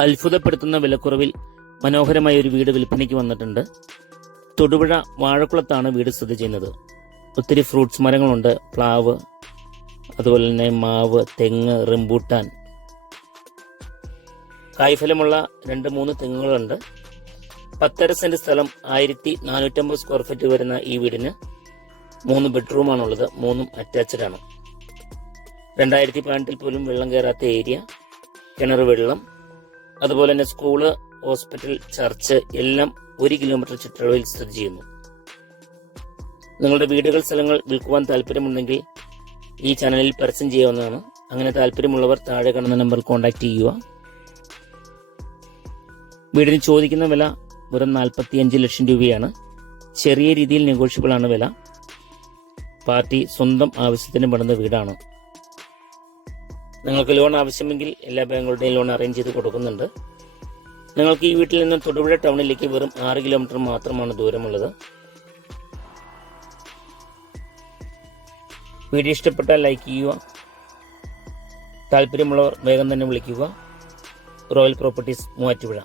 അത്ഭുതപ്പെടുത്തുന്ന വിലക്കുറവിൽ മനോഹരമായ ഒരു വീട് വിൽപ്പനയ്ക്ക് വന്നിട്ടുണ്ട്. തൊടുപുഴ വാഴക്കുളത്താണ് വീട് സ്ഥിതി ചെയ്യുന്നത്. ഒത്തിരി ഫ്രൂട്ട്സ് മരങ്ങളുണ്ട്. പ്ലാവ് അതുപോലെ തന്നെ മാവ് തെങ്ങ് റംബൂട്ടാൻ. കായ്ഫലമുള്ള രണ്ട് മൂന്ന് തെങ്ങുകളുണ്ട്. പത്തര സെന്റ് സ്ഥലം ആയിരത്തി നാനൂറ്റമ്പത് സ്ക്വയർ ഫീറ്റ് വരുന്ന ഈ വീടിന് മൂന്ന് ബെഡ്റൂമാണുള്ളത്. മൂന്നും അറ്റാച്ച്ഡ് ആണ്. രണ്ടായിരത്തി പതിനെട്ടിൽ പോലും വെള്ളം കയറാത്ത ഏരിയ കിണർ വെള്ളം അതുപോലെ തന്നെ സ്കൂൾ ഹോസ്പിറ്റൽ ചർച്ച് എല്ലാം ഒരു കിലോമീറ്റർ ചുറ്റളവിൽ സ്ഥിതി ചെയ്യുന്നു. നിങ്ങളുടെ വീടുകൾ സ്ഥലങ്ങൾ വിൽക്കുവാൻ താല്പര്യമുണ്ടെങ്കിൽ ഈ ചാനലിൽ പരസ്യം ചെയ്യാവുന്നതാണ്. അങ്ങനെ താല്പര്യമുള്ളവർ താഴെ കാണുന്ന നമ്പറിൽ കോൺടാക്ട് ചെയ്യുക. വീടിന് ചോദിക്കുന്ന വില വെറും നാൽപ്പത്തിയഞ്ച് ലക്ഷം രൂപയാണ്. ചെറിയ രീതിയിൽ നെഗോഷ്യബിൾ ആണ് വില. പാർട്ടി സ്വന്തം ആവശ്യത്തിന് പെടുന്ന വീടാണ്. നിങ്ങൾക്ക് ലോൺ ആവശ്യമെങ്കിൽ എല്ലാ ബാങ്കുകളുടെയും ലോൺ അറേഞ്ച് ചെയ്ത് കൊടുക്കുന്നുണ്ട്. നിങ്ങൾക്ക് ഈ വീട്ടിൽ നിന്ന് തൊടുപുഴ ടൗണിലേക്ക് വെറും ആറ് കിലോമീറ്റർ മാത്രമാണ് ദൂരമുള്ളത്. വീഡിയോ ഇഷ്ടപ്പെട്ടാൽ ലൈക്ക് ചെയ്യുക. താല്പര്യമുള്ളവർ വേഗം തന്നെ വിളിക്കുക. Royal properties Muvattupuzha.